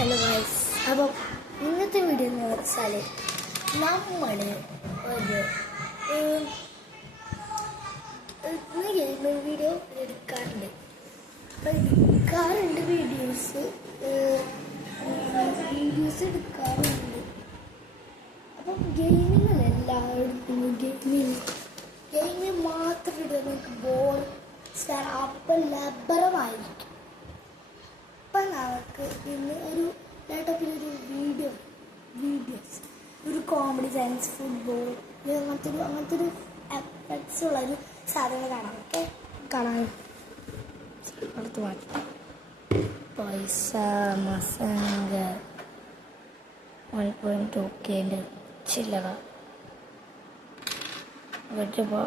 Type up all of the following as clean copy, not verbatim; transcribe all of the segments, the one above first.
Hello guys, അപ്പം ഇന്നത്തെ video എന്ന് വെച്ചാൽ നമ്മൾ ഒരു ഗെയിമിംഗ് വീഡിയോ എടുക്കാറുണ്ട്. അപ്പം വീഡിയോസ് എടുക്കാറുണ്ട്. അപ്പം ഗെയിമിങ് എല്ലായിടത്തും ഗെയിമിങ് മാത്രം ഇടുക നമുക്ക് ബോർ അപ്പം ലഭ്യമായിരിക്കും. അപ്പം നമുക്ക് ഇന്ന് ഒരു ലാപ്ടോപ്പിലൊരു വീഡിയോസ് ഒരു കോമഡി സയൻസ് ഫുട്ബോൾ അങ്ങനത്തെ ഒരു എഫക്ട്സ് ഉള്ളൊരു സാധനങ്ങൾ കാണാം. ഓക്കെ, കാണാൻ അടുത്ത് മാറ്റാം. പൈസ മസങ്ക 1.2K ചില്ലറ വെച്ചപ്പോൾ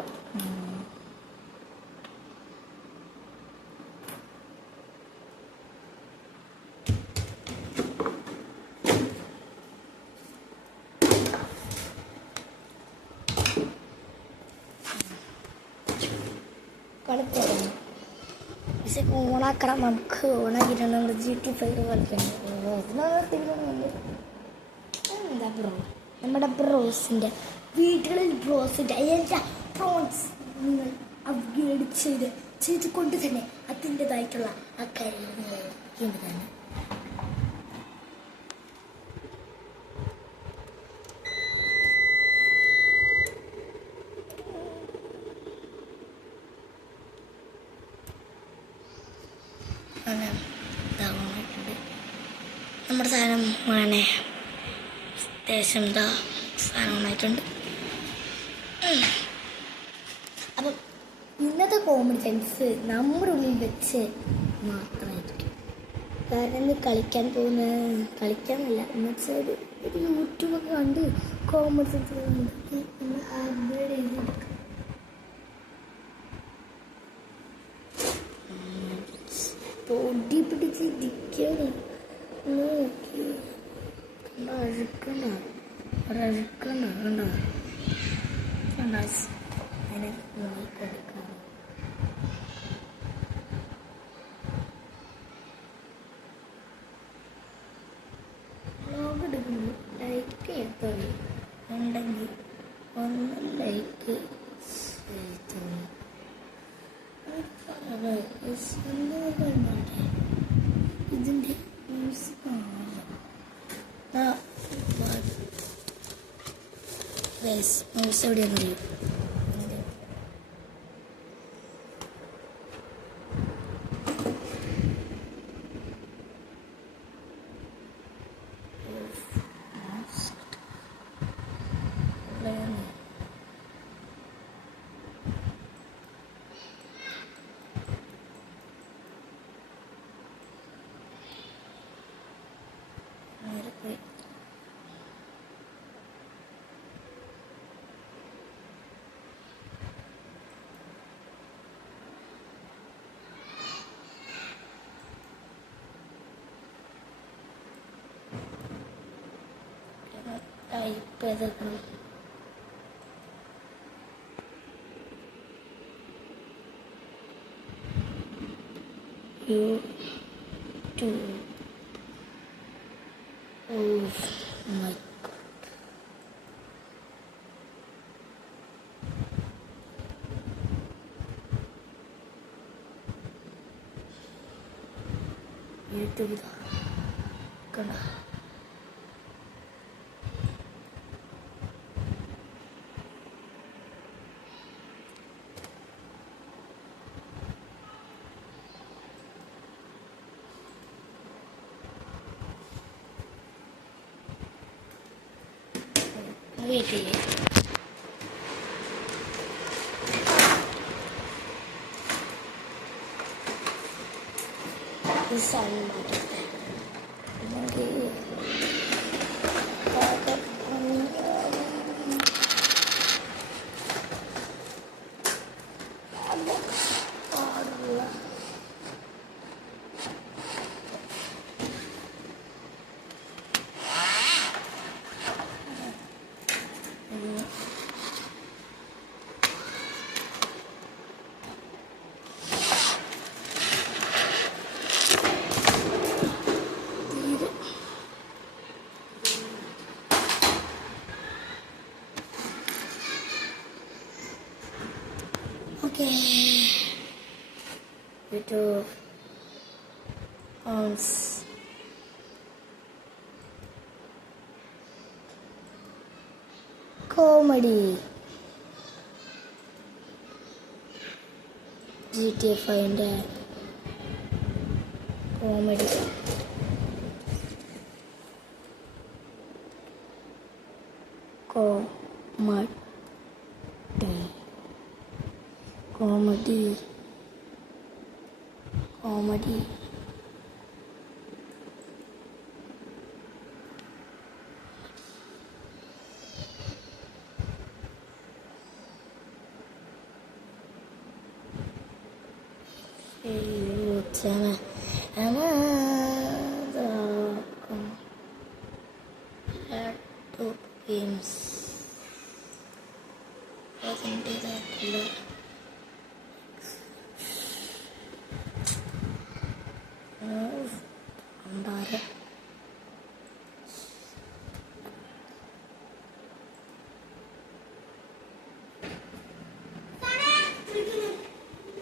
കളിക്കണം. പക്ഷെ ഓണാക്കണം, നമുക്ക് ഓണാക്കിയിട്ടുണ്ട്. നമ്മൾ GTA 5 കളിക്കണം. എന്താ ബ്രോ, നമ്മുടെ ബ്രോസിൻ്റെ വീടുകളിൽ ബ്രോസിൻ്റെ എല്ലാ പ്രോൺസ് നിങ്ങൾ അപ്ഗ്രേഡ് ചെയ്തുകൊണ്ട് തന്നെ അതിൻ്റെതായിട്ടുള്ള ആ കാര്യങ്ങൾ എന്താണ്. നമ്മുടെ സാധനം അങ്ങനെ അത്യാവശ്യം സാധനം ഉണ്ടായിട്ടുണ്ട്. അപ്പം ഇന്നത്തെ കോമഡി സെൻസ് നമ്മുടെ ഉള്ളിൽ വെച്ച് മാത്രമായിരിക്കും. കാരണം കളിക്കാനല്ല എന്ന് വെച്ചാൽ ഒരു യൂട്യൂബൊക്കെ കണ്ട് കോമഡി സെൻസ് നമ്മൾ അപ്ഗ്രേഡ് ചെയ്തെടുക്കും. പൊടി പിടിച്ചിരിക്കണം. നോക്കി അഴുക്കണ്ട കണ്ട അതിനെ നോക്കിയെടുക്കാം. വ്ലോഗ് എടുക്കുന്നു. ലൈക്ക് ചെയ്യത്തോളൂ. ഉണ്ടെങ്കിൽ ഒന്ന് ലൈക്ക് ചെയ്തോളൂ. ഇതിൻ്റെ മ്യൂസിക് എവിടെയാണെന്ന് അറിയും. ടൈപ്പ് ചെയ്തേക്കണം. YouTube. Oh my God. YouTube കണ്ട വെയിറ്റ് ചെയ്യേ. ഈ സാധനം മാറ്റത്തെ നമുക്ക് പാടുള്ള തീരെ okay YouTube comedy GTA 5 comedy comedy comedy laptop games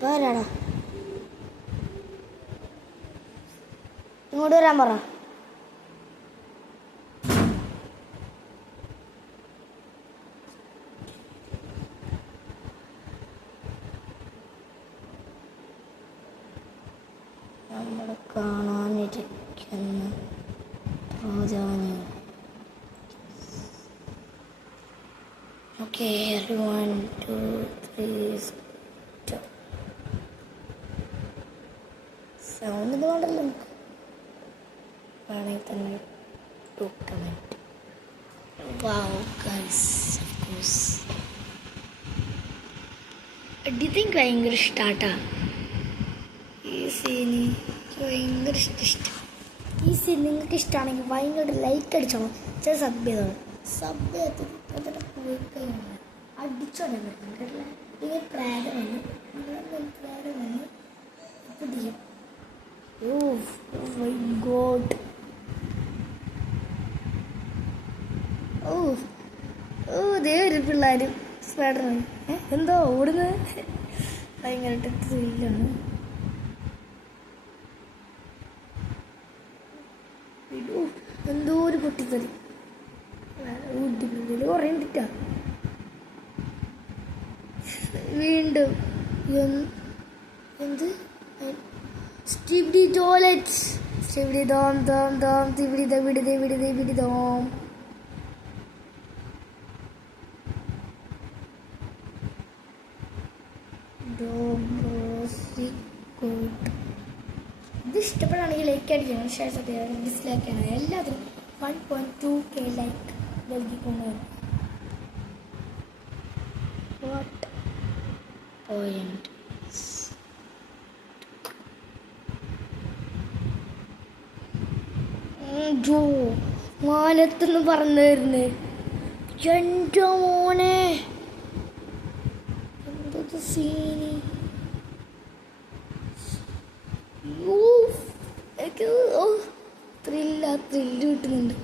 വരാടാ ഇങ്ങോട്ട് വരാൻ പറ നമ്മൾ കാണാനിരിക്കുന്ന പ്രാധാന്യം ഓക്കെ 1 2 3 സൗണ്ട് വേണ്ടല്ലോ നമുക്ക് വേണമെങ്കിൽ തന്നെ document wow guys of course editing ഭയങ്കര ഇഷ്ടാട്ടാ ഈ സീന് ഭയങ്കര ഇഷ്ടം ഈ സീൻ നിങ്ങൾക്ക് ഇഷ്ടമാണെങ്കിൽ ഭയങ്കര ലൈക്ക് അടിച്ചോളൂ ചില സഭ്യത അടിച്ചോളാൻ പറ്റുന്നില്ല ഇങ്ങനെ പ്രാരം വന്ന് പുതിയ Oh my god. ദേ ഒരു പിള്ളേരും സ്പൈഡർമാൻ എന്തോ ഓടുന്നത് ഭയങ്കരമായിട്ട് ത്രില്ലാണ്. എന്തോ ഒരു പൊട്ടിത്തെറി ഊട്ടിക്കുള്ളിൽ കുറേ ഉണ്ടിട്ടാ വീണ്ടും എന്ത് Stibidi toilet. Stibidi dom dom dom. Stibidi dabidi dabidi dabidi dom. Dobrosi good. ഇത് ഇഷ്ടപ്പെടുകയാണെങ്കിൽ ലൈക്ക് അടിക്കണം, ഷെയർ ചെയ്യണം, ഡിസ്ലൈക്ക് ചെയ്യണം. എല്ലാത്തിനും 1.2K ലൈക്ക് നൽകിക്കൊണ്ടുവരും. വാട്ട് പോയിന്റ് ജോ മാനത്തെന്ന് പറഞ്ഞു തരുന്നേ എൻ്റെ മോനെ എന്തത് സീനി ത്രില്ല് കിട്ടുന്നുണ്ട്.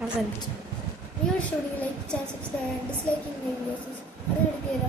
അവസാനിപ്പിച്ചു. ഈ ഒരു ഷോഡിങ് ലൈക്ക് ചാനൽ സബ്സ്ക്രൈബ് ഡിസ്ലൈക്കിംഗ് വീഡിയോസ് അറിയില്ല.